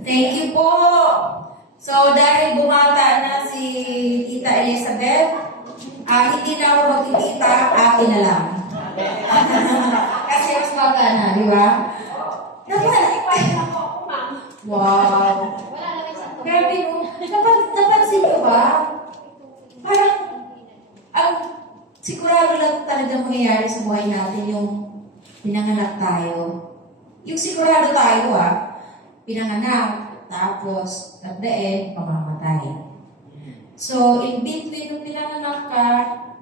Thank you po. So, dahil bumata na si Tita Elizabeth, hindi na ako magkikita, akin na lang. Kasi mas bata na, di ba? Wow. Grabe mo. Napansin ko ba? Parang, sigurado lang talaga mangyayari sa buhay natin yung pinanganak tayo. Yung sigurado tayo pinanganak, tapos at the end, pamamatay. So, in between nung pinanganak ka,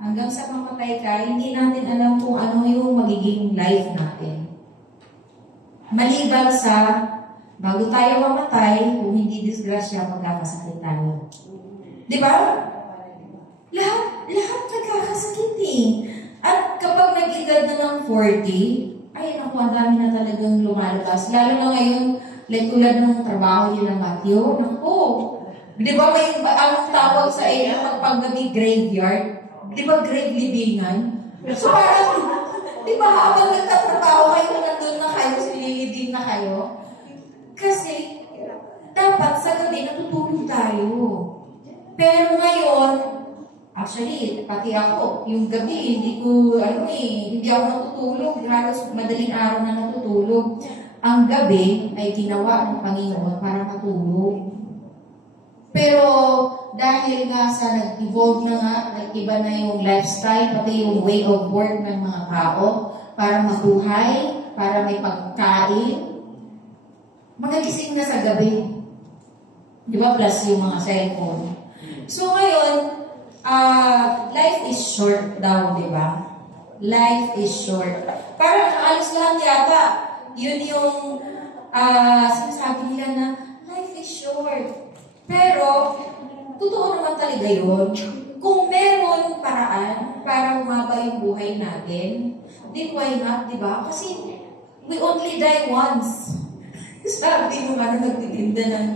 hanggang sa mamatay ka, hindi natin alam kung ano yung magiging life natin. Maliban sa, bago tayo mamatay, kung hindi disgrasya, magkakasakit tayo. Di ba? Lahat nagkakasakit eh. At kapag nag-edad na ng 40, ay naku, ang dami na talagang lumalabas. Lalo na ngayon, like tulad ng trabaho niyo ng Matthew, naku. Di ba may ang tawag sa inyo paggabi graveyard? Di ba grave libingan? So parang, di ba habang nagtatrabaho kayo, nandun na kayo, sililibing na kayo? Kasi, dapat sa gabi natutulog tayo. Pero ngayon, actually, pati ako, yung gabi, hindi ako natutulog. Halos madaling araw na natutulog. Ang gabi ay ginawa ng Panginoon para matulog. Pero dahil nga sa nag-evolve na nga, nag-iba na yung lifestyle, pati yung way of work ng mga tao, para mabuhay, para may pagkain, mga gising na sa gabi. Di ba? Plus yung mga cellphone. So ngayon, life is short daw, di ba? Life is short. Parang alos lahat yata. Yun yung sinasabi nila na life is short. Pero, totoo naman talaga yun. Kung meron paraan para humaba yung buhay natin, then why not, di ba? Kasi we only die once. Sabi nung nagtitinda ng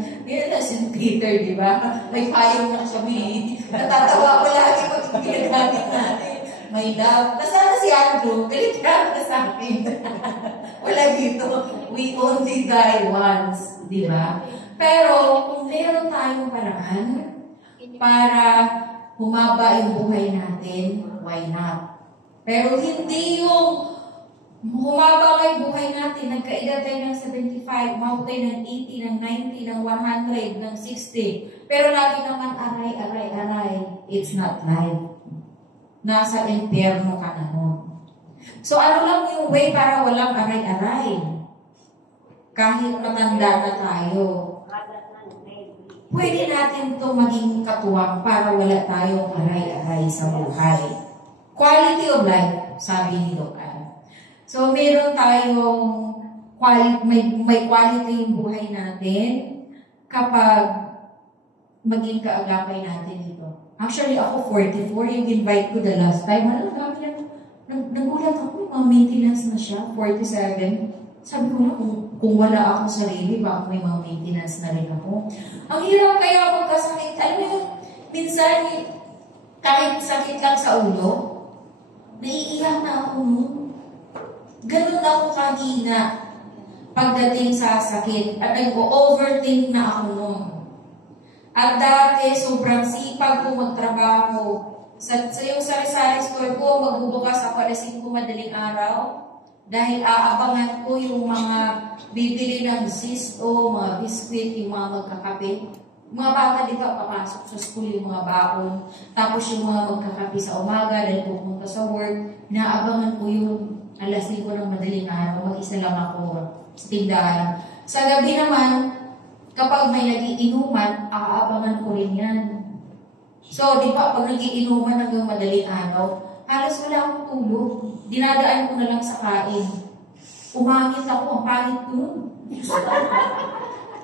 St. Peter, di ba? May payong na kami. Natatawa ko lagi pag ginagamit natin. May love. Nasaan si Andrew? Galit ka sa akin. Wala dito. We only die once. Di ba? Pero, kung meron tayong paraan para humaba yung buhay natin, why not? Pero hindi yung humaba nga yung buhay natin, nagkaedad tayo ng 75, umabot tayo ng 80, ng 90, ng 100, ng 60. Pero lagi naman aray. It's not life. Nasa impyerno ka na nun. So ano lang yung way para walang aray-aray? Kahit matanda na tayo, pwede natin to maging katuwang para wala tayong aray-aray sa buhay. Quality of life, sabi ni Doc Ann. So, meron tayong may quality yung buhay natin kapag maging kaagapay natin ito. Actually, ako 44, yung invite ko the last time. Nagulat ako, mga maintenance na siya, 47. Sabi ko na, kung wala akong sarili, baka may mga maintenance na rin ako. Ang hirap kaya magkasakit. Alam mo yun, minsan, kahit sakit lang sa ulo, naiiyak na ako nun. Ganun ako kanina pagdating sa sakit at nag-overthink na ako nun. At dati, sobrang sipag ko magtrabaho. Sa yung sari-sari store ko, magbubukas ako alas 5 madaling araw. Dahil aabangan ko yung mga bibili ng sisto, mga biskuit, yung mga magkakape. Mga bata dito, papasok sa school yung mga baon. Tapos yung mga magkakape sa umaga dahil pupunta sa work. Naabangan ko yung alas 5 ng madaling araw. Mag-isa lang ako sa tindahan. Sa gabi naman, kapag may nagiinuman, aabangan ko rin yan. So, di ba, pag nagiinuman hanggang madaling araw, halos wala akong tulog. Dinadaan ko na lang sa kain. Umangit ako, ang pangit ko nun.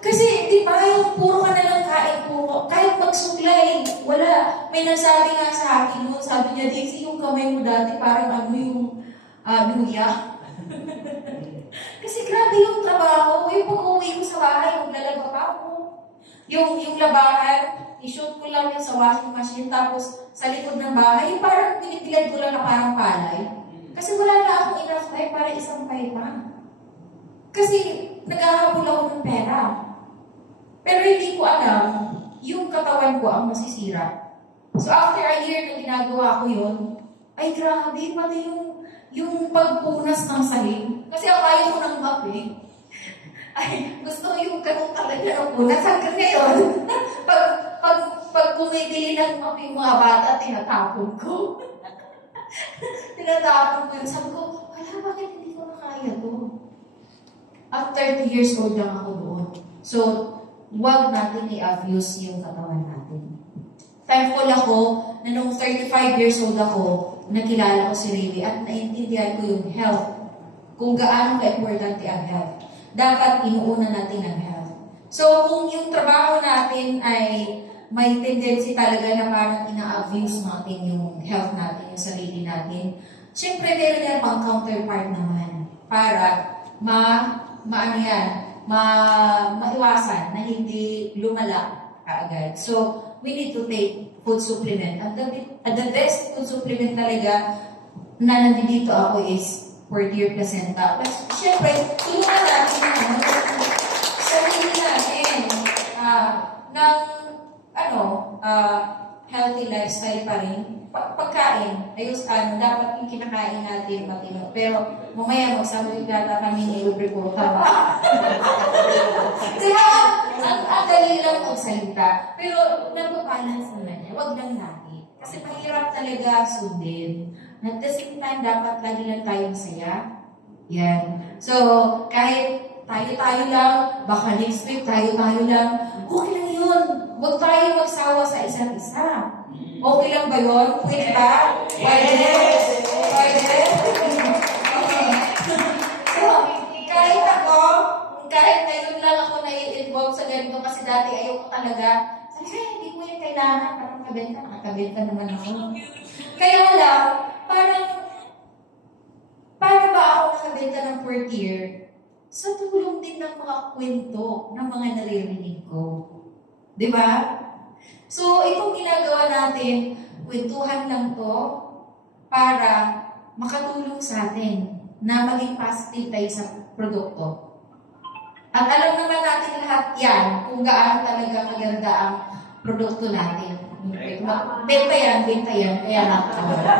Kasi, di ba, yung puro ka na lang kain, puro. Kahit magsuklay, wala. May nasabi nga sa akin nun, sabi niya, Dixie, yung kamay mo dati, parang yung luya. Kasi grabe yung trabaho. Yung pag-uwi ko sa bahay, maglalaba pa ako. Yung labahan, i-shoot ko lang yan sa washing machine, tapos sa likod ng bahay, parang pinipilan ko lang na parang palay. Kasi wala na akong enough time para isang pa. Kasi naghahabol ako ng pera. Pero hindi ko alam, yung katawan ko ang masisira. So after a year na ginagawa ko yun, ay grabe, pati yung pagpunas ng sahig. Kasi ang ayaw ko ng map eh. Ay, gusto ko yung ganun talaga ng punas. Hanggang ngayon, pag bumibili ng map yung mga bata, tinatapon ko. Tinatapon ko yun. Sabi ko, wala, bakit hindi ko na kaya to? At 30 years old lang ako doon. So, huwag natin i-abuse yung katawan natin. Thankful ako na nung 35 years old ako, nakilala ko si Riri at naintindihan ko yung health. Kung gaano ka-importante ang health. Dapat inuuna natin ang health. So, kung yung trabaho natin ay may tendency talaga na parang ina-abuse natin yung health natin, yung sarili natin, syempre meron yan pang counterpart naman para maiwasan na hindi lumala kaagad. So, we need to take food supplement. At the best food supplement talaga na nandito ako is Portier Placenta. Siyempre, tulungan natin sarili natin ng healthy lifestyle pa rin. Pagkain, dapat yung kinakain natin matino. Pero, mamaya magsabi yata kami ng lubricol ka. Kaya, ang dali lang magsalita. Pero, nagpabalance naman yan. Huwag lang natin. Kasi mahirap talaga sundin. At the same time, dapat lagi lang tayong saya. Yan. So, kahit tayo-tayo lang, baka next week tayo-tayo lang, okay lang yun. Huwag tayo magsawa sa isa't isa. Okay lang ba yun? Pwede ba? Pwede? Pwede? Okay. So, kahit ngayon lang ako na-involve sa ganito kasi dati ayoko talaga. Sabi ko, hindi ko yung kailangan. Parang nakakabenta naman ako. Kaya lang, paano ba ako nakabenta ng Portier? Sa tulong din ng mga kwento ng mga naririnig ko. Diba? So, itong ginagawa natin, kwentuhan lang to para makatulong sa atin na maging positive tayo sa produkto. At alam naman natin lahat yan kung gaano talaga maganda ang produkto natin. Benta yan, kaya nakakawala.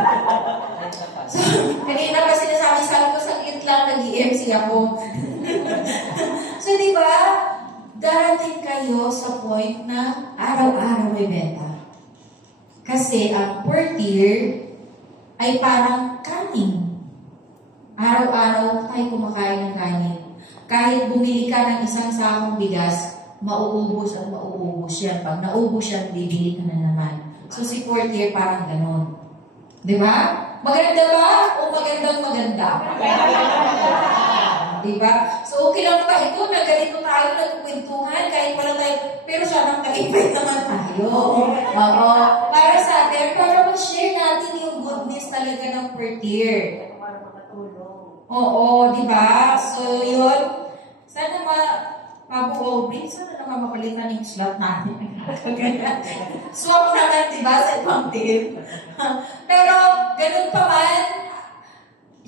So, kanina pa sinasabi ko, saglit lang, nag-EMC ako. So, di ba, darating kayo sa point na araw-araw may benta. Kasi ang Portier ay parang kanin. Araw-araw tayo kumakain ng kanin. Kahit bumili ka ng isang sakong bigas, mauubos at mauubos yan. Pag naubos yan, bibili ka na naman. So si Portier parang ganon. Di ba? Maganda ba? O magandang-maganda? Diba? So, okay lang pa ito na ganito tayo nagkukwentuhan kahit wala tayo, pero sana kalipay naman tayo. Oo. Para sa atin, para mag-share natin yung goodness talaga ng Portier. Para makatulong. Oo, diba? So, yun. Sana mabuobre. Sana naman mapalitan yung slot natin. Swap naman, diba? Sa ibang team. Pero, ganun pa man,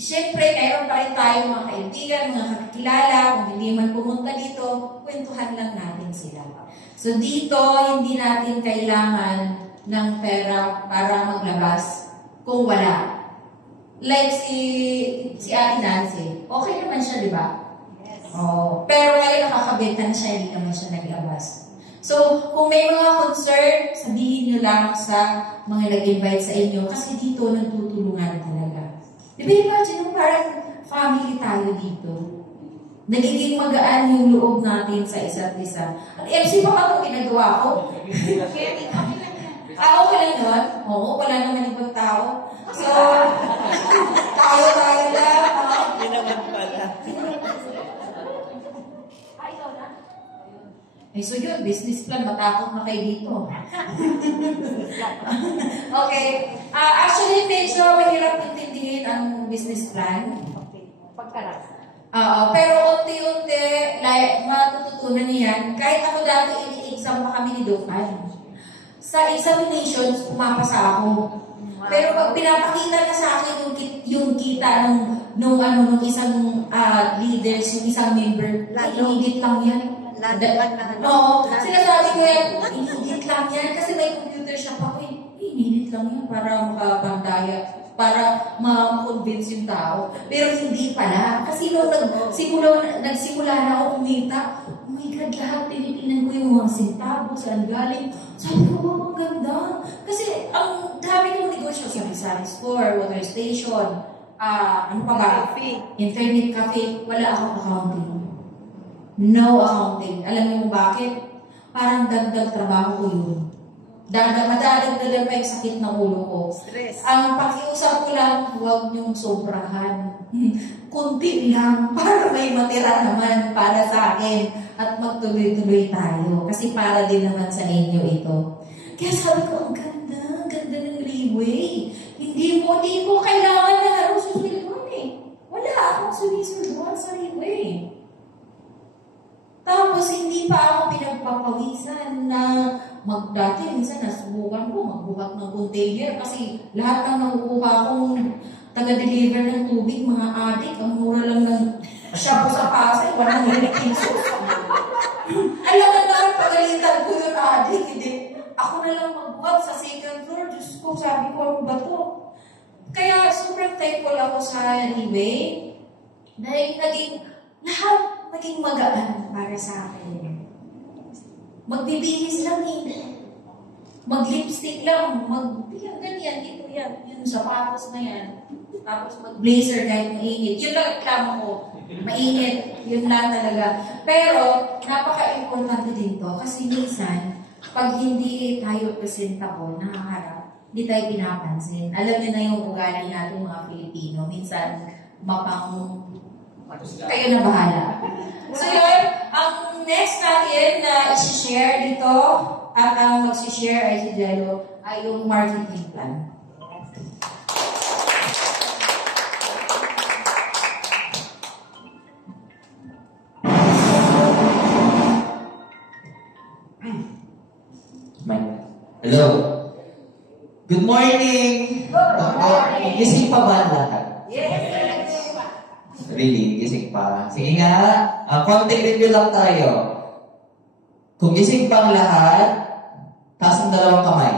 siyempre, mayroon pa rin tayo mga kaibigan, mga kakilala, kung hindi man pumunta dito, kwentuhan lang natin sila. So dito, hindi natin kailangan ng pera para maglabas kung wala. Like si Ate Nancy, okay naman siya, di ba? Yes. Oh, pero ngayon nakakabenta na siya, hindi naman siya naglabas. So, kung may mga concern, sabihin nyo lang sa mga nag-invite sa inyo kasi dito nagtutulungan talaga. Diba, imagine mo parang family tayo dito. Nagiging magaan yung loob natin sa isa't isa. At MC pa ba itong ginagawa ko? Okay lang yun? Oo, wala naman ibang tao. So, tayo lang. Hindi naman pala. So yun, business plan, matakot na kayo dito. Okay. Actually, medyo mahirap intindihin ang business plan. Okay. Pagkaras. Pero unti-unti, matututunan niyan. Kahit ako dati, ini-exam pa kami ni Dofan. Sa examinations, pumapasa ako. Pero pag pinapakita na sa akin yung kita nung isang leaders, yung isang member, inigit lang yan. Oo, Sinasabi ko yan, inigit lang yan kasi may computer siya pa ko. Inigit lang yan para makapandaya, para ma-convince yung tao. Pero hindi pala. Kasi nung nagsimula na ako kumita, oh my God, lahat tinitingnan ko yung mga sintabo, saan galing. Sabi ko, wow, ang ganda. Kasi ang dami ng negosyo, sari-sari store, water station, ano pa ba? Internet cafe, wala akong accounting. No accounting. Alam niyo bakit? Parang dagdag trabaho ko yun. Madadagdagan pa yung sakit ng ulo ko. Stress. Ang pakiusap ko lang, huwag niyong sobrahan. Kunti lang para may matira naman para sa akin at magtuloy-tuloy tayo. Kasi para din naman sa inyo ito. Kaya sabi ko, ang ganda ng leeway. Hindi ko kailangan na susunod eh. Wala akong sunisunod sa leeway. Tapos, hindi pa ako pinagpapawisan na dati, minsan nasubukan ko magbuhat ng container kasi lahat ng nakukuha kong taga-deliver ng tubig, mga adik, ang mura lang ng shabu sa Pasay, 100 pesos. Alam na naman, pagalitan ko yung adik, hindi. Ako na lang magbuhat sa second floor, Diyos ko, sabi ko, ano ba to? Kaya, super thankful ako sa leeway dahil naging magaan para sa akin. Magbibihis lang mag-lipstick lang, ganyan, ito yan, yung sapatos na yan. Tapos mag-blazer kahit mainit. Yun lang reklamo ko. Mainit, yun lang talaga. Pero, napaka-importante din to kasi minsan, pag hindi tayo presentable, nakaharap, hindi tayo pinapansin. Alam niyo na yung ugali natin mga Pilipino. Minsan, kayo na bahala. So yun, ang next natin na isi-share dito at ang mag-share ay si Jello ay yung marketing plan. Hello. Good morning. Good morning. Gising pa ba lahat? Yes. Really? Gising pa? Sige nga. Konting review lang tayo. Kung gising pang lahat, taas ang dalawang kamay.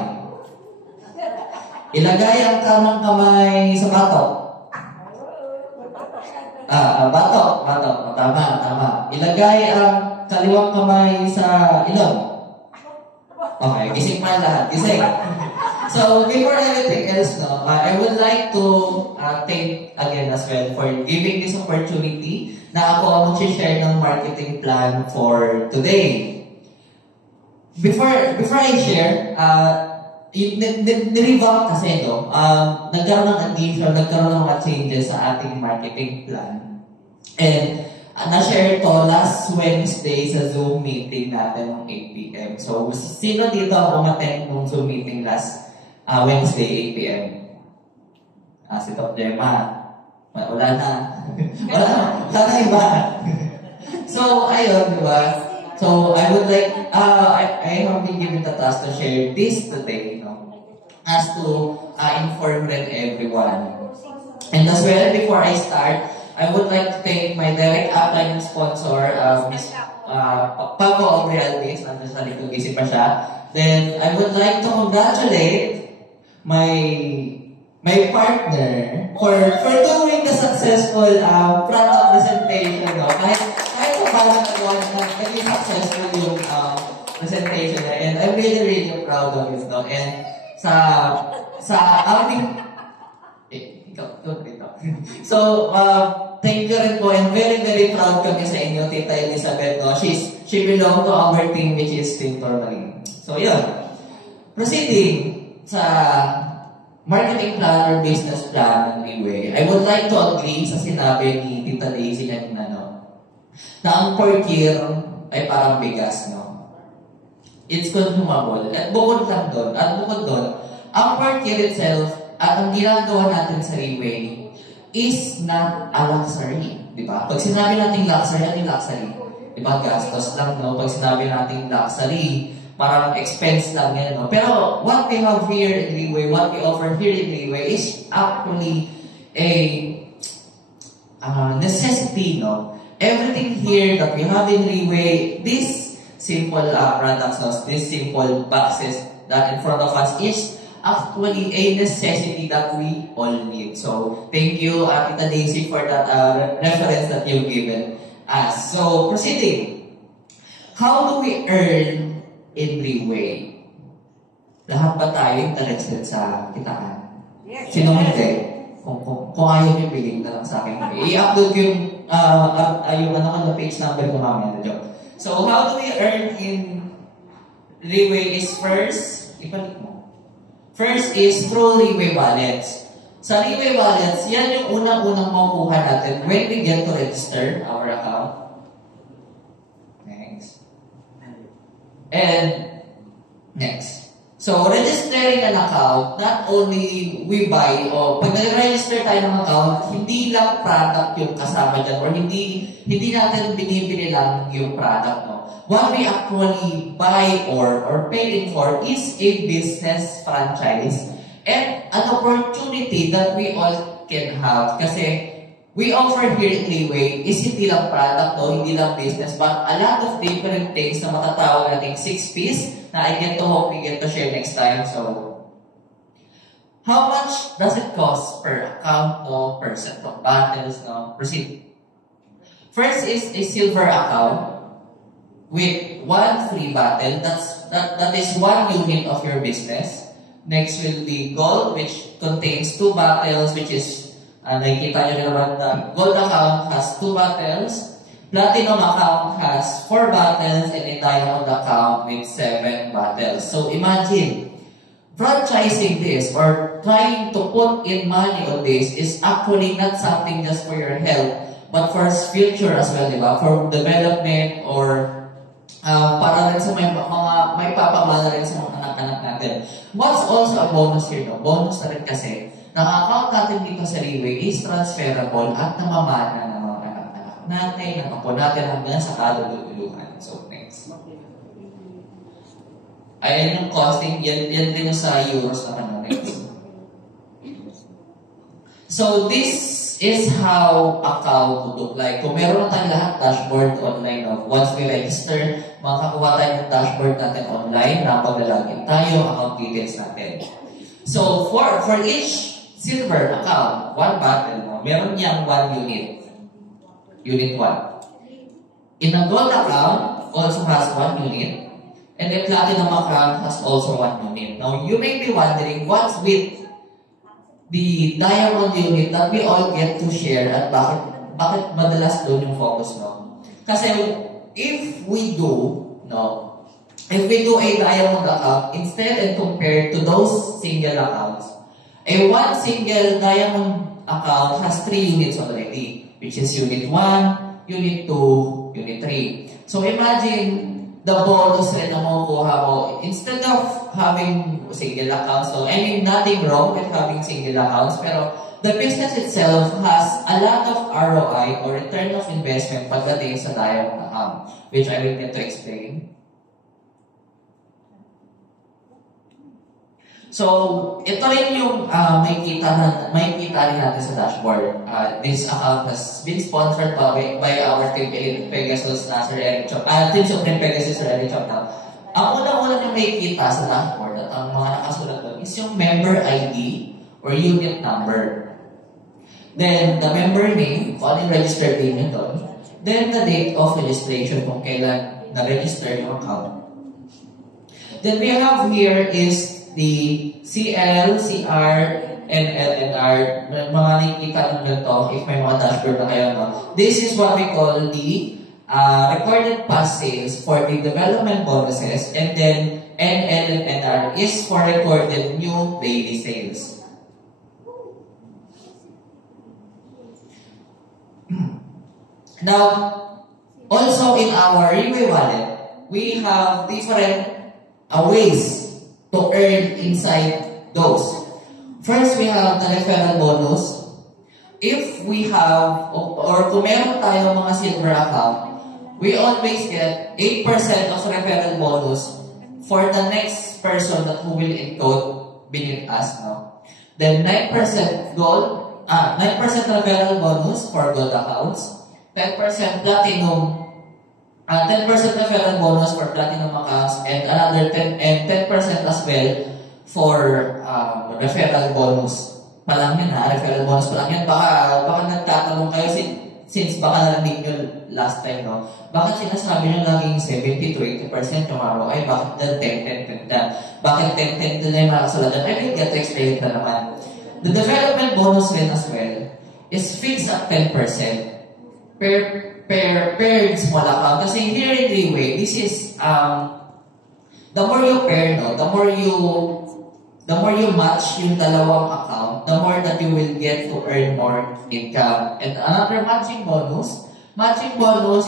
Ilagay ang kanang kamay sa batok. Batok. Tama. Ilagay ang kaliwang kamay sa ilong. Okay, gising pa lahat. Gising. So, before anything else, I would like to thank again as well for giving this opportunity na ako ang mag-share ng marketing plan for today. Before I share, nirevamp kasi ito, nagkaroon ng addition, nagkaroon ng mga changes sa ating marketing plan. And na-share to last Wednesday sa Zoom meeting natin ng 8 p.m. So, sino dito umattend ng Zoom meeting last Wednesday, 8 p.m. Si Top Gemma. Wala na. wala na iba. So, ayun, di ba? So, I would like, I have been given the task to share this today, as to inform everyone. And as well, before I start, I would like to thank my direct upline sponsor, Ms. Paco Obrialdez, nandun sa likod, gising pa siya. Then, I would like to congratulate my partner for doing the successful product presentation. Kahit paano naging successful yung presentation. And I'm really proud of it. And sa aming So, thank you rin po and very proud kami sa inyo, Tita Elizabeth. She belong to our team which is Team Tourmaline. So, yun. Proceeding sa marketing plan or business plan ng Leeway, I would like to agree sa sinabi ni Tita Daisy kanina, na ang per year ay parang bigas, It's consumable. At bukod doon, ang per year itself at ang ginagawa natin sa Leeway is not a luxury. Diba? Pag sinabi natin luxury, ano yung luxury? Diba? Gastos lang, Pag sinabi natin luxury, parang expense lang yan, Pero what we have here in Leeway, what we offer here in Leeway is actually necessity, no? Everything here that we have in Reway, this simple products, this simple boxes that in front of us is actually a necessity that we all need. So, thank you, Tita Daisy, for that reference that you've given us. So, proceeding. How do we earn in Reway? Lahat ba tayo interested sa kitaan? Yes. Sino hindi? Kung ayaw nyo, bigay na lang sa akin. I-upload ko yung ano, page number ko mamaya na joke. So, how do we earn in Reway is first, ipalit mo. First is through Reway wallets. Sa Reway wallets, yan yung unang-unang makukuha natin when we get to register our account. Next. And next. So, registering an account, not only we buy, o pag nag-register tayo ng account, hindi lang product yung kasama dyan, or hindi natin binibili lang yung product, no? What we actually buy or pay in for is a business franchise and an opportunity that we all can have. Kasi we offer here in Reway is hindi lang product, no? Hindi lang business, but a lot of different things na matatawag nating 6 P's na I get to hope we get to share next time. So, how much does it cost per account, no? Per set of battles, no? Proceed. First is a silver account with 1 free battle. That is 1 unit of your business. Next will be gold, which contains 2 battles, which is nakikita nyo naman na gold account has 2 battles. Platinum account has 4 battles and a diamond account with 7 battles. So imagine, franchising this or trying to put in money on this is actually not something just for your health, but for future as well, diba? For development or para rin sa may papamana rin sa mga anak-anak natin. What's also a bonus here, no? Bonus na rin kasi, ang account natin dito sa Reway is transferable at namamana ng mga anak-anak natin, ng apo natin hanggang sa kalululuhan. So, next. Ayan yung costing, yan din sa euros naman. Next. So, this is how account would look like. Kung meron na tayong lahat dashboard online, no? Once we register, makakuha tayo ng dashboard natin online na paglalagin tayo, account details natin. So, for each silver account, 1 battle, no? Meron niyang 1 unit. Unit 1. In a gold account, also has 1 unit. And the platinum account has also 1 unit. Now, you may be wondering, what's with the diamond unit that we all get to share at bakit madalas doon yung focus, no? Kasi if we do a diamond account, instead and compared to those single accounts, a 1 single diamond account has 3 units already, which is unit 1, unit 2, unit 3. So imagine the bonus rin na makukuha mo. Instead of having single accounts, so I mean, nothing wrong with having single accounts, pero the business itself has a lot of ROI or return of investment pagdating sa diamond account, which I will get to explain. So, ito rin yung may kita rin natin sa dashboard. This account has been sponsored by our Team Pegasus na Sir Eric Chop. Team Supreme Pegasus Sir Eric Chop na. Ang unang-unang yung may kita sa dashboard at ang mga nakasulat doon is yung member ID or unit number. Then, the member name, kung ano yung registered name nyo doon. Then, the date of registration kung kailan na-register yung account. Then, we have here is the CL, CR, and LNR. Mga nakikita nyo nito if may mga dashboard na kayo. No? This is what we call the recorded past sales for the development bonuses, and then NL and NR is for recorded new daily sales. Now, also in our Reway wallet, we have different ways to earn inside those. First, we have the referral bonus. If we have, or kung meron tayo mga silver account, we always get 8% of referral bonus for the next person that who will encode beneath us. No? Then 9% gold, 9% referral bonus for gold accounts, 10% platinum, 10% referral bonus for platinum accounts, and another 10% as well for referral bonus. Pa lang yun referral bonus pa lang yun. Baka nagtatanong kayo since baka narinig nyo last time, no? Bakit sinasabi nyo laging 70 to 80% yung ROI? Bakit dyan 10-10-10? Bakit 10-10 doon na yung mga kasulatan? I will get to explain it na naman. The development bonus rate as well is fixed at 10% per small account. Kasi here in Leeway, this is, the more you pair, no? The more you match yung dalawang account, the more that you will get to earn more income. And another matching bonus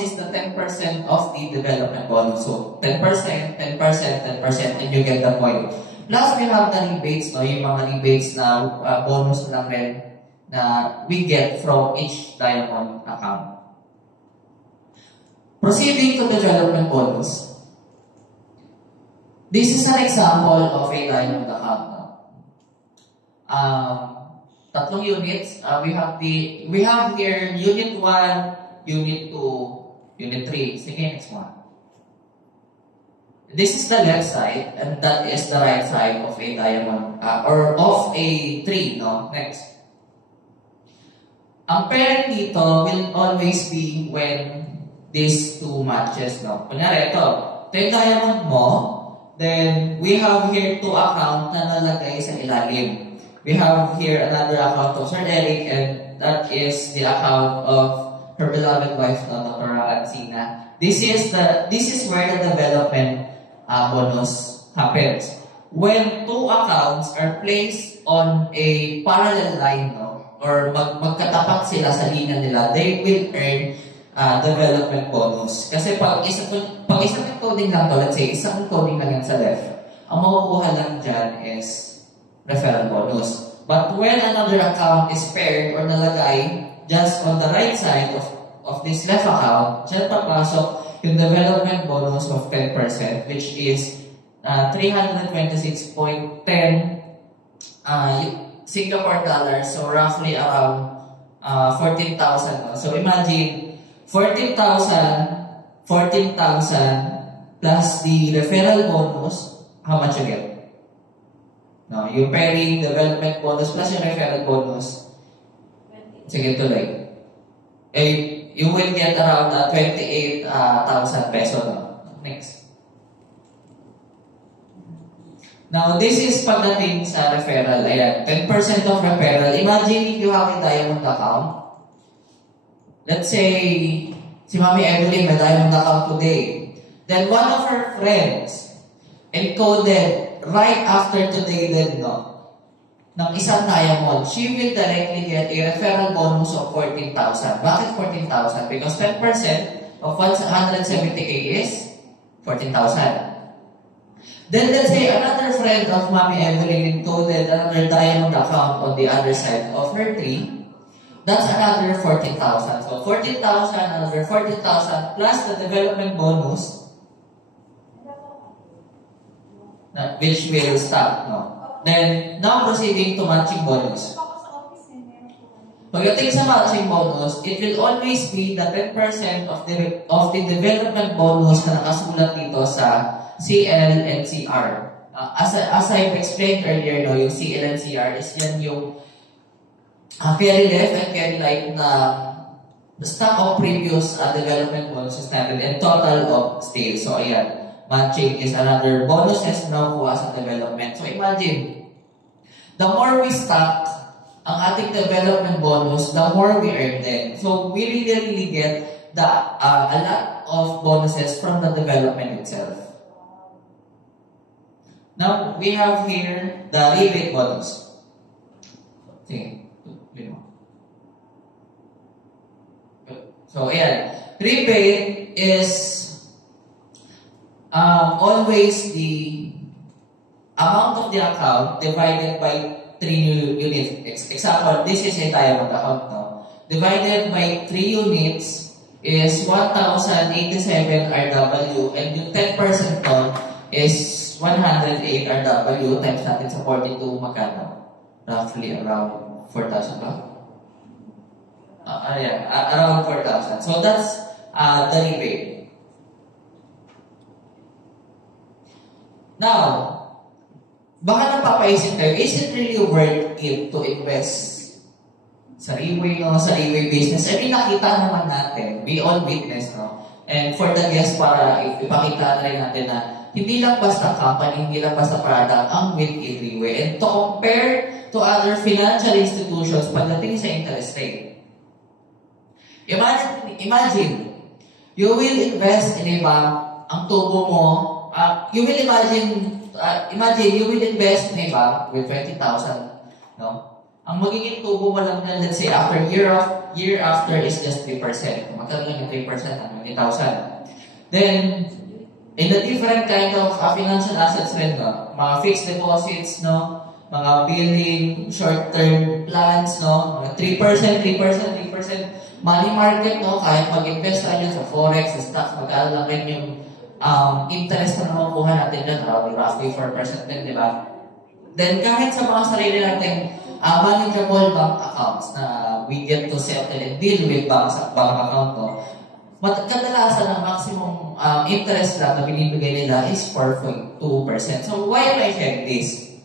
is the 10% of the development bonus. So, 10%, 10%, 10%, and you get the point. Plus, we have the rebates, no? Yung mga rebates na bonus lang rin na we get from each diamond account. Proceeding to development bonus. This is an example of a diamond account. No? Tatlong units. We have here unit 1, unit 2, unit 3. Sige, next one. This is the left side, and that is the right side of a diamond, or of a tree, no? Next. Ang pairing dito will always be when these two matches, no? Kunyari, ito yung diamond mo, then we have here two account na nalagay sa ilalim. We have here another account of Sir Eric, and that is the account of her beloved wife, no, Dr. Ancina. This is where the development bonus happens. When two accounts are placed on a parallel line, no, or magkatapat sila sa linya nila, they will earn development bonus. Kasi pag isang encoding lang to, let's say, isang encoding lang yan sa left, ang makukuha lang dyan is referral bonus. But when another account is paired or nalagay just on the right side of this left account, dyan papasok yung development bonus of 10%, which is 326.10 Singapore dollars, so roughly around 14,000. So imagine 14,000 plus the referral bonus, how much you get? No, yung pairing development bonus plus yung referral bonus. Sige, tuloy. You will get around 28,000 peso. No? Next. Now, this is pagdating sa referral. Ayan, 10% of referral. Imagine if you have a diamond account. Let's say, si Mami Evelyn may diamond account today. Then one of her friends encoded right after today din, no? Ng isang diamond, she will directly get a referral bonus of 14,000. Bakit 14,000? Because 10% of 170K is 14,000. Then let's say another friend of Mami Evelyn encoded another diamond account on the other side of her tree. That's another 14,000. So 14,000, another 14,000 plus the development bonus, which will stop, no? Then, now proceeding to matching bonus. Pagdating sa matching bonus, it will always be the 10% of the development bonus na nakasulat dito sa CL and CR. As I've explained earlier, no, yung CL and CR is yan yung carry left and carry right na the stock of previous development bonuses natin and total of sales. So, ayan. Matching is another bonuses na nakuha sa development. So, imagine, the more we stock ang ating development bonus, the more we earn then. So, we really get a lot of bonuses from the development itself. Now, we have here the rebate bonus. Sige. So, ayan. Rebate is always the amount of the account divided by 3 units. Example, this is a diamond account now. Divided by 3 units is 1,087 RW, and yung 10% to is 108 RW times natin sa 42, magkano? Roughly around 4,000 ba? around 4,000. So that's the rebate. Now, baka napapaisip kayo, is it really worth it to invest sa Riway, no? Sa Riway business? I mean, nakita naman natin, we all witness, no? And for the guests, para ipakita na rin natin na hindi lang basta company, hindi lang basta product ang win in Riway. And to compare to other financial institutions pagdating sa interest rate. Imagine, you will invest in a bank, ang tubo mo, you will imagine you will invest in a bank with 20,000, no? Ang magiging tubo mo lang na, let's say, after year after is just 3%. Magkano lang yung 3%, ang 20,000. Then, in a different kind of financial assets rin, no? Mga fixed deposits, no? Mga billing, short-term plans, no? Mga 3%, money market, no? Kahit mag-invest tayo sa forex, sa stocks, magkano lang rin yung interest na makukuha natin dyan, roughly 4% din, di ba? Then, kahit sa mga sarili natin, manageable bank accounts na we get to settle and deal with bank account, no? Kadalasan ang maximum interest lang na binibigay nila is 4.2%. So, why am I sharing this?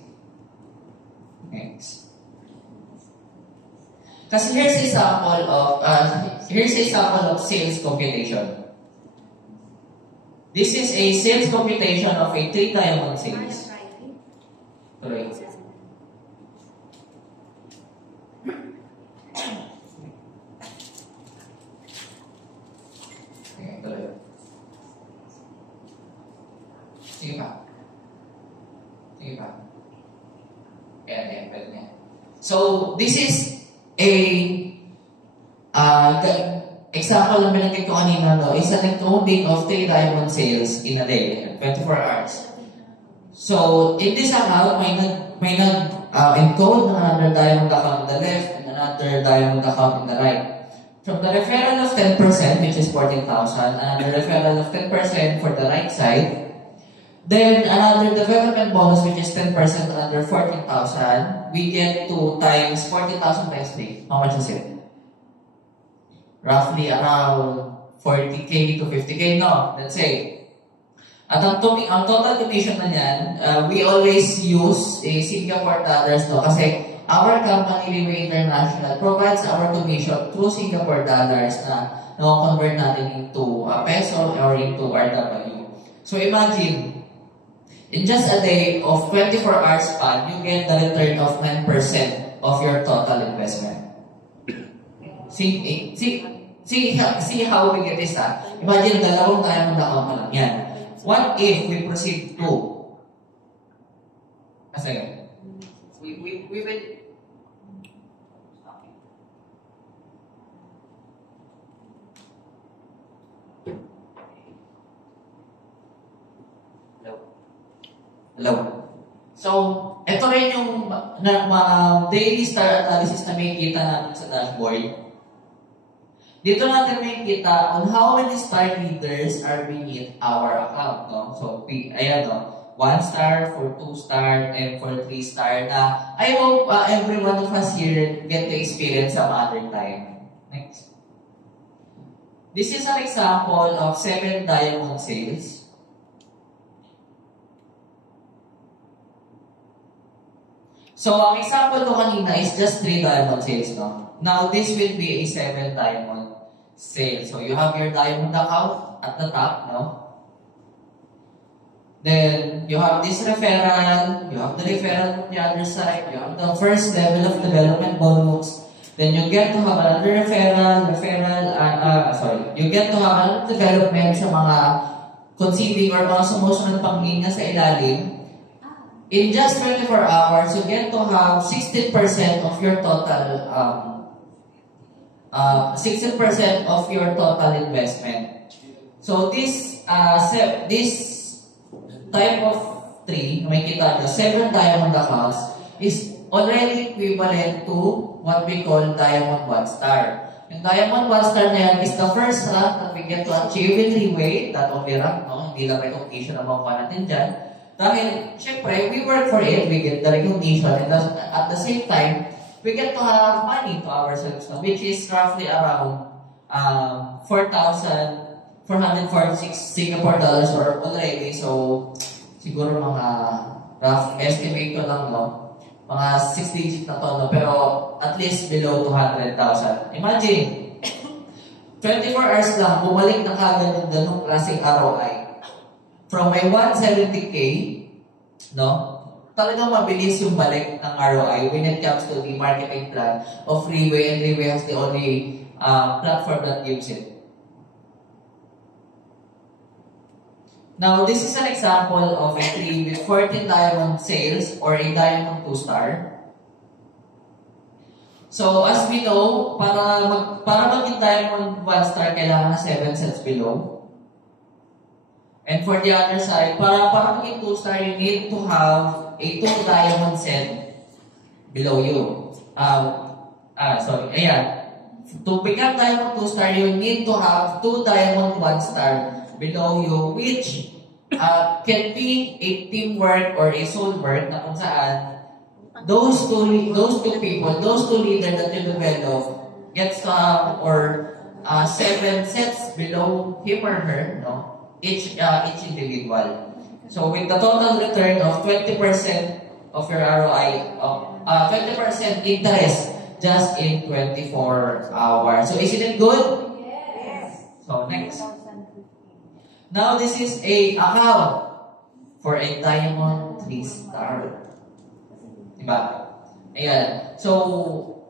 Next. Kasi here's a sample of sales computation. This is a sales computation of a 3-diamond sales. Correct. Sige pa. Ayan, pwede niya. So, this is a example na binanggit ko kanina, no, is an encoding of 3-diamond sales in a day, 24 hours. So, in this account, may nag-encode ng another diamond account on the left and another diamond account on the right. From the referral of 10%, which is 14,000, another referral of 10% for the right side, then another development bonus, which is 10% under 14,000, we get to times 40,000 times 3. How much is it? Roughly around 40K to 50K, no? Let's say. At ang total commission na niyan, we always use a Singapore dollars, no? Kasi our company, Riway International, provides our commission through Singapore dollars na convert natin into peso or into RW. So imagine, in just a day of 24 hours span, you get the return of 9% of your total investment. See how we get this, ha? Imagine, dalawang diamond account na lang yan. What if we proceed to... Kasi, we will... Hello. So, ito rin yung daily star analysis na may kita natin sa dashboard. Dito natin may kita on how many star leaders are beneath our account. No? So, ayan, no? 1 star, for 2 star, and for 3 star na I hope every one of us here get to experience some other time. Next. This is an example of 7 diamond sales. So, ang example ko kanina is just 3 diamond sales, no? Now, this will be a 7 diamond sale. So, you have your diamond account at the top, no? Then, you have this referral, you have the referral on the other side, you have the first level of development bonus, then you get to have another you get to have another development sa mga conceiving or mga sumusunod pang linya sa ilalim. In just 24 hours, you get to have 16% of your total 16% of your total investment. So this type of tree, may kita nyo, 7 diamond accounts is already equivalent to what we call diamond 1 star. Yung diamond 1 star na yan is the first rank that we get to achieve in Riway, not only rank, no? Hindi lang recognition na makuha natin dyan. Dahil, syempre, we work for it, we get the recognition, and at the same time, we get to have money to ourselves, no? Which is roughly around 4,446 Singapore dollars or already. So, siguro mga rough estimate ko lang, no? Mga 6 digit na to, no? Pero at least below 200,000. Imagine, 24 hours lang, bumalik na kagad yung ganong klaseng ROI. From my 170K, no? Talagang mabilis yung balik ng ROI when it comes to the marketing plan of Riway, and Riway has the only platform that gives it. Now, this is an example of a tree with 14 diamond sales or a diamond 2-star. So, as we know, para maging diamond 1-star, kailangan na 7 sets below. And for the other side, para maging 2-star, you need to have a 2 diamond set below you. Ayan. To become diamond 2-star, you need to have 2 diamond 1-star below you, which can be a teamwork or a soul work na kung saan those two people, those two leaders that you develop gets to have or 7 sets below him or her, no? Each individual. So with the total return of 20% of your ROI, 20% interest just in 24 hours. So isn't it good? Yes. So next. Now this is a account for a diamond 3-star. Diba? Ayan. So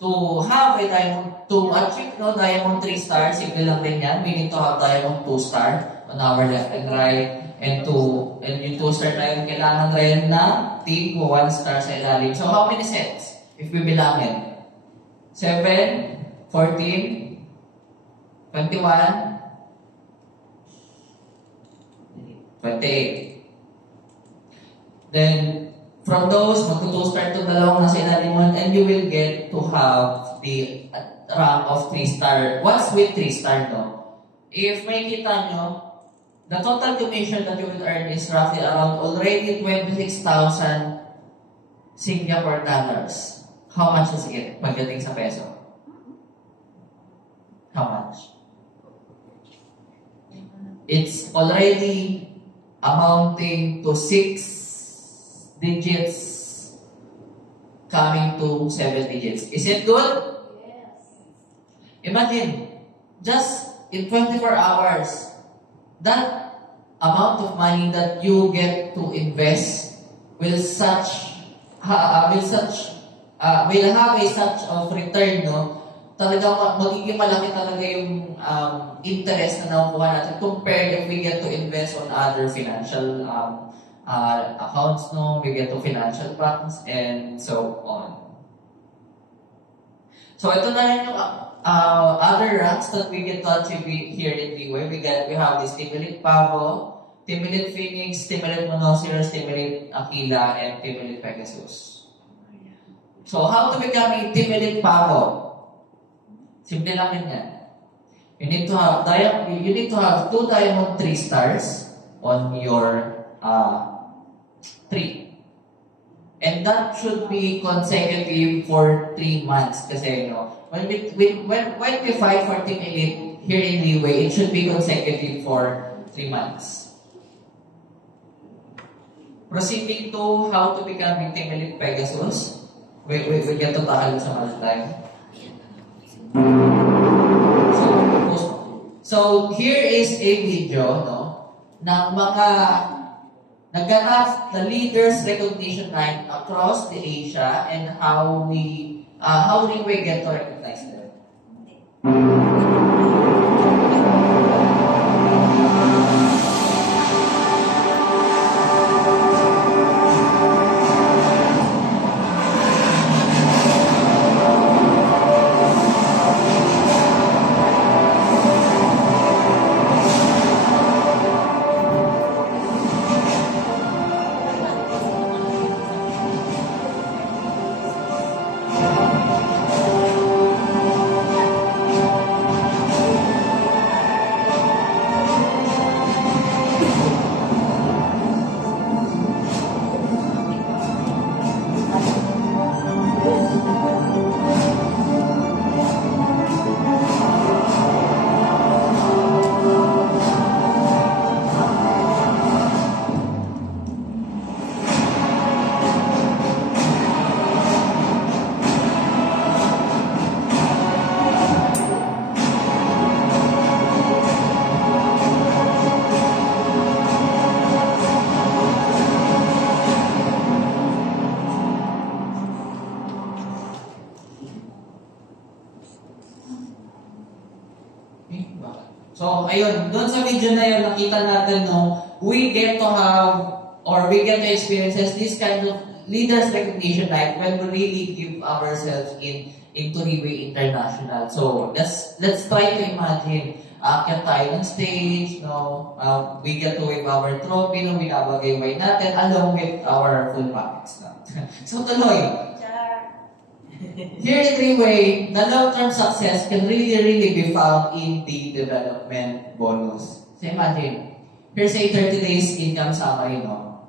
to have a diamond, to achieve diamond 3-star, simple lang din yan. We need to have diamond 2-star on our left and right. And yung 2-star na yun, kailangan rin na team 1-star sa ilalim. So how many sets? If we bilangin? 7, 14, 21, 28. Then, from those, magto-2-star to dalawang nasa ilalim mo, and you will get to have the rank of 3-star. What's with 3-star, no? If may kita nyo, the total commission that you will earn is roughly around already 26,000 Singapore dollars. How much is it pagdating sa peso? How much? It's already amounting to 6 digits coming to 7 digits. Is it good? Yes. Imagine, just in 24 hours, that amount of money that you get to invest will have a such of return, no? Talagang magiging malaki talaga yung interest na nakukuha natin compared if we get to invest on other financial accounts, no? We get to financial banks and so on. So ito na rin yung other ranks that we get to achieve here in Riway. We have this Team Elite Pavo, Team Elite Phoenix, Team Elite Monoceros, Team Elite Aquila, and Team Elite Pegasus. So how to become a Team Elite Pavo? Simple lang din yan. You need to have 2 diamond 3 stars on your tree. And that should be consecutive for 3 months. Kasi, when we fight for Team Elite here in Riway, it should be consecutive for 3 months. Proceeding to how to become a Team Elite Pegasus. We get to tackle sa mga time. So here is a video, ng mga nagganap the leaders recognition night across the Asia and how we get to recognize them. So, ayun, doon sa video na yun, nakita natin, no, we get to have, or we get to experiences this kind of leaders recognition night when we really give ourselves into Riway International. So, let's try to imagine, aakyat tayo ng stage, no, we get to wave our trophy, no, binabagay-way natin, along with our full packets, no. So, tuloy. Here in Riway, the long-term success can really be found in the development bonus. So imagine, here's a 30 days income summary, no?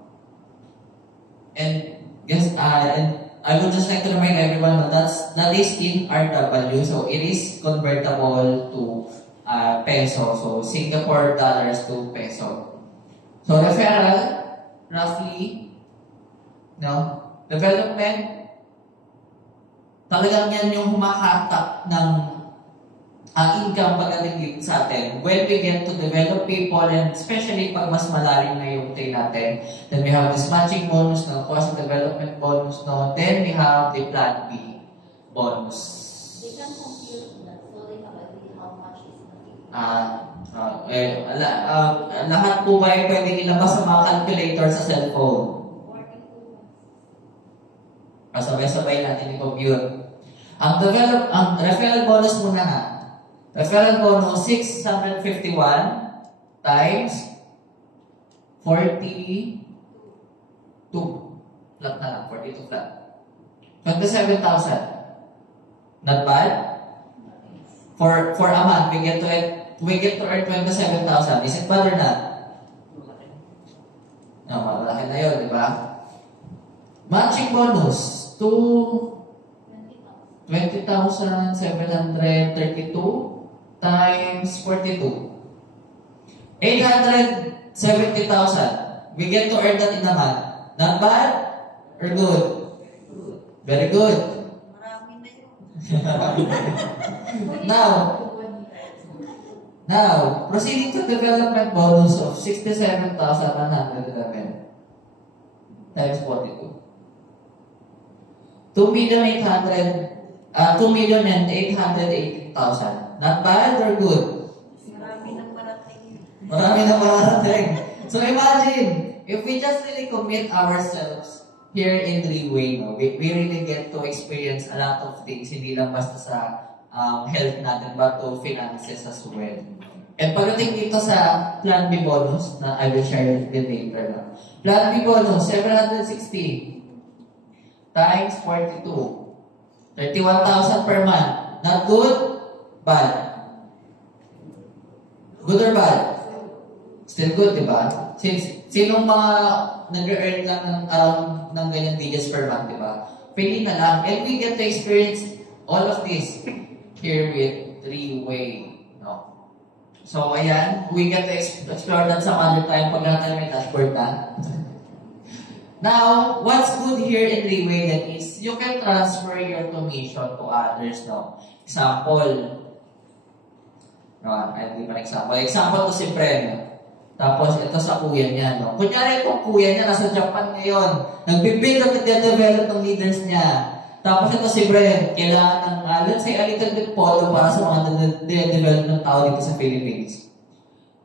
And I would just like to remind everyone that is in RW, so it is convertible to peso, so Singapore dollars to peso. So referral, roughly, no? Development, talagang yan yung humahatak ng income pagdating dito sa atin. When we get to develop people, and especially pag mas malalim na yung tay natin, then we have this matching bonus, no, cost development bonus, no, then we have the plan B bonus. They can compute that, so they have idea how much is the Lahat po ba ay pwedeng ilabas sa mga calculator sa cellphone? Sabay-sabay natin i-compute. Ang referral bonus muna nga. Referral bonus, 651 times 42. Flat na lang, 42 flat. 27,000. Not bad? For a month, we get to earn 27,000. Is it bad or not? No, malaki na yun, di ba? Matching bonus to 20,732 times 42. 870,000. We get to earn that in a month. Not bad or good? Very good. marami na yun. Now, proceeding to development bonus of 67,111 times 42. 2,880,000. Not bad or good? Marami nang marating. Marami na mararating. So imagine, if we just really commit ourselves here in Riway, no, we really get to experience a lot of things, hindi lang basta sa health natin, but to finances as well. And pagdating dito sa Plan B bonus, na I will share with later na. Plan B bonus, 760 times 42. 31,000 per month. Not good? Bad. Good or bad? Still good, di ba? Sinong mga nag-earn lang ng around ng ganyan digits per month, di ba? Pili na lang. And we get to experience all of this here with Riway. No? So, ayan. We get to explore that some other time pag natin may dashboard na. Now, what's good here in Riway then is you can transfer your commission to others, no? Example. No, hindi pa example. Example to si Bren. Tapos, ito sa kuya niya, no? Kunyari, itong kuya niya nasa Japan ngayon. Nagbibuild at nag-develop ng leaders niya. Tapos, ito si Bren. Kailangan ng, let's say, a little bit polo para sa mga develop ng tao dito sa Philippines.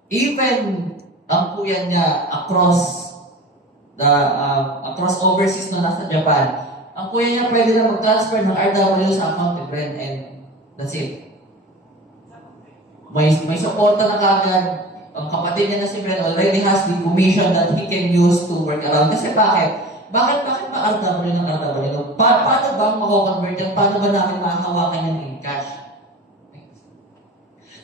Even ang kuya niya across overseas na nasa Japan, ang kuya niya pwede na mag-transfer ng RW sa account ni Bren, and that's it. May supporta na kagad. Ang kapatid niya na si Bren already has the commission that he can use to work around. Kasi bakit? Bakit ba RW ng RW? Paano ba mako-convert yan? Paano ba namin makahawakan yan in cash?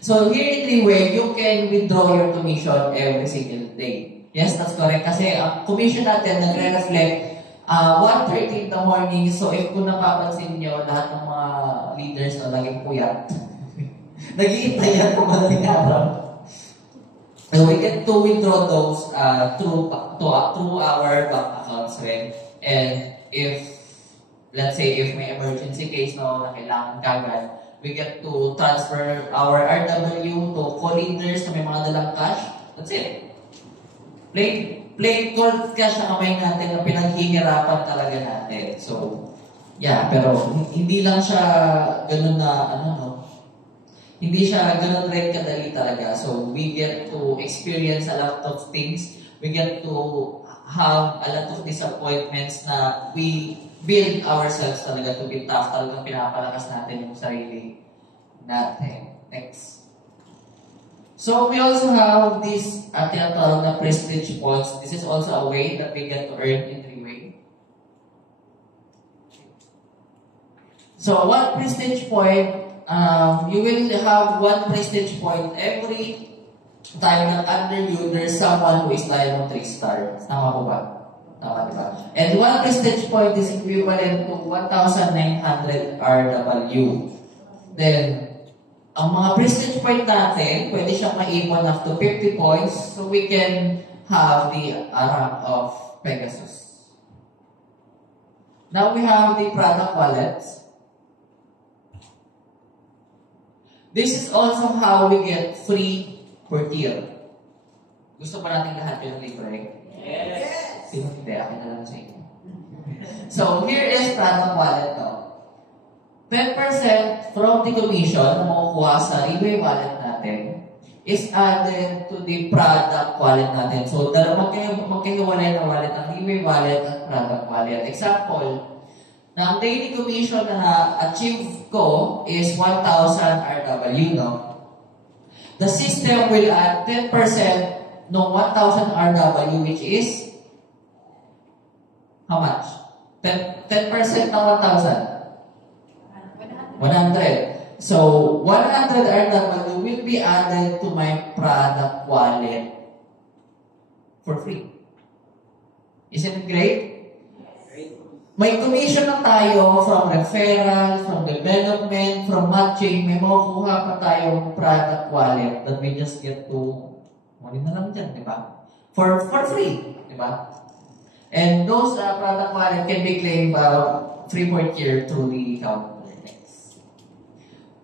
So here in Riway, you can withdraw your commission every single day. Yes, that's correct. Kasi ang commission natin nagre-reflect 1:30 in the morning. So if kung napapansin nyo, lahat ng mga leaders na naging puyat, nag-iintay yan kung madaling araw. So we get to withdraw those through our bank accounts, right? And if, let's say, if may emergency case na kailangan kagad, we get to transfer our RW to co-leaders na may mga dalang cash. That's it. Plain cold cash na kamay natin na pinaghihirapan talaga natin. So, yeah, pero hindi lang siya ganun na, hindi siya ganun rin kadali talaga. So, we get to experience a lot of things. We get to have a lot of disappointments na we build ourselves talaga to be tough. Talagang pinapalakas natin yung sarili natin. Next. So, we also have this tinatawag na prestige points. This is also a way that we get to earn in 3 ways. So, one prestige point, you will have one prestige point every time that under you there's someone who is Diamond 3-star. Tama po ba? Tama, di ba? And one prestige point is equivalent to 1,900 RW. Then, ang mga prestige point natin, pwede siyang maipon up to 50 points so we can have the rank of Pegasus. Now we have the product wallets. This is also how we get free per tier. Gusto ba natin lahat yung libre? Yes! Sino hindi? Akin na lang sa inyo. So, here is product wallet no? 10% from the commission na makukuha sa Rebay wallet natin is added to the product wallet natin. So, magkahiwalay na wallet ang Rebay wallet at product wallet. Example, na ang daily commission na achieve ko is 1,000 RW, no? The system will add 10% ng 1,000 RW, which is how much? 10% ng 1,000? 100. So, 100 RW will be added to my product wallet for free. Isn't it great? May commission na tayo from referral, from development, from matching. May makukuha pa tayong product wallet that we just get to, muli na lang dyan, di ba? For free, di ba? And those product wallet can be claimed free for tier through the account.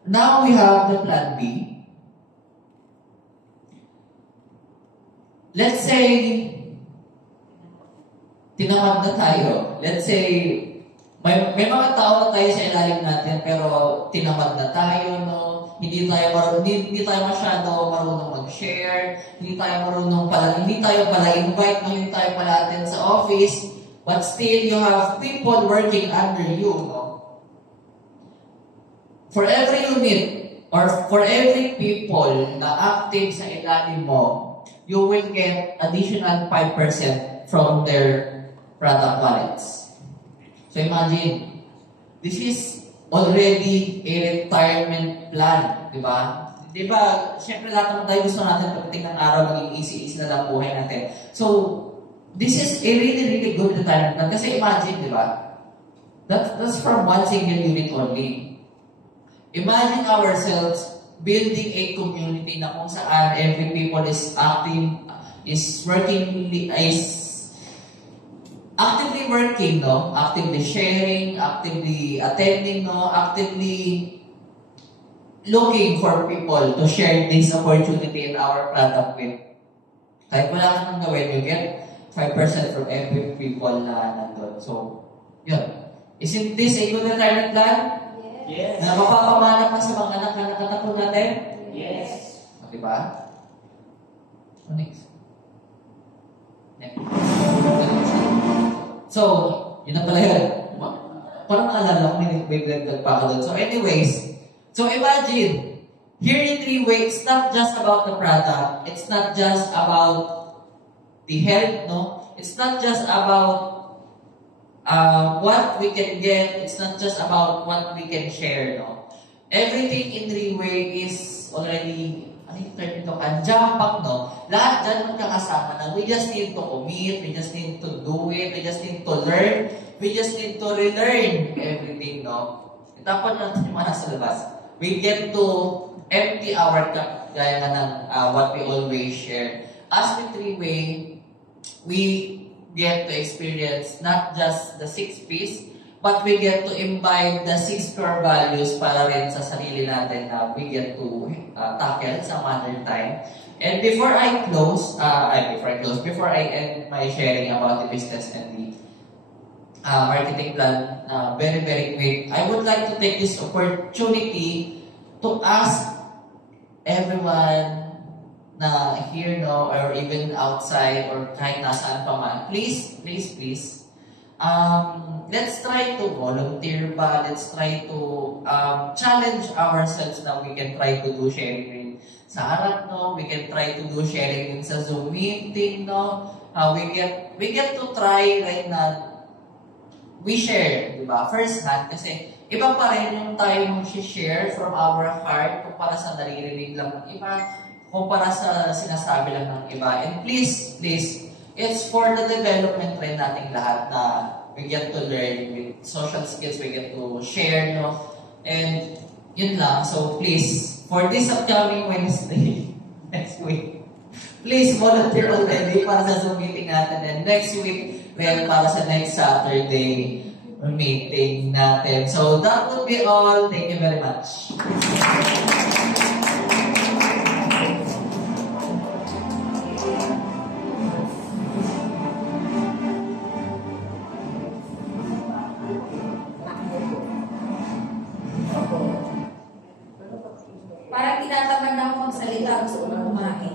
Now we have the plan B. Let's say, tinamad na tayo. Let's say, may mga tao na tayo sa ilalim natin pero tinamad na tayo, no? Hindi tayo masyado marunong mag-share, hindi tayo pala invite, hindi tayo pala attend sa office, but still you have people working under you, no? For every unit or for every people na active sa ilalim mo, you will get additional 5% from their product wallets. So imagine, this is already a retirement plan, di ba? Di ba, siyempre lahat naman tayo gusto natin pagdating ng araw maging easy na lang buhay natin. So, this is a really good retirement plan. Kasi imagine, di ba? That's from one single unit only. Imagine ourselves building a community na kung saan every people is actively working, no? Actively sharing, actively attending, no? Actively looking for people to share this opportunity in our product with. Kahit wala ka nang gawin, you get 5% from every people na nandun. So, yun. Isn't this a good retirement plan? Yes. Na mapapamana pa sa mga anak-anak po natin? Yes. O, diba? Next. So, yun na pala yun. Parang naalala ko, may nagdag pa ako doon. So anyways, so imagine, here in 3 ways, it's not just about the product. It's not just about the health, no? It's not just about what we can get, it's not just about what we can share, no? Everything in 3 ways is already, ano yung term ito? Jam-pack, no? Lahat dyan magkakasama na we just need to commit, we just need to do it, we just need to learn, we just need to relearn everything, no? Itapon natin yung mga nasa labas. We get to empty our cup, gaya nga ng what we always share. As with 3-way, we get to experience not just the 6 P's, but we get to imbibe the 6 core values para rin sa sarili natin na we get to tackle sa Mother Time. And before I end my sharing about the business and the marketing plan, very quick, I would like to take this opportunity to ask everyone na here, no, or even outside, or kahit nasaan pa man, please, let's try to volunteer pa, let's try to challenge ourselves na we can try to do sharing rin sa harap, no, we can try to do sharing rin sa Zoom meeting, no, we get to try right na we share, di ba, first hand, kasi iba pa rin yung tayo mag-share from our heart kumpara sa naririnig lang ng iba, kumpara sa sinasabi lang ng iba. And please, it's for the development rin nating lahat na we get to learn with social skills, we get to share, no? And yun lang. So please, for this upcoming Wednesday, next week, please volunteer already para sa Zoom meeting natin. And next week, well, para sa next Saturday meeting natin. So that would be all. Thank you very much. Parang tinatamad na ako magsalita, gusto ko na kumain.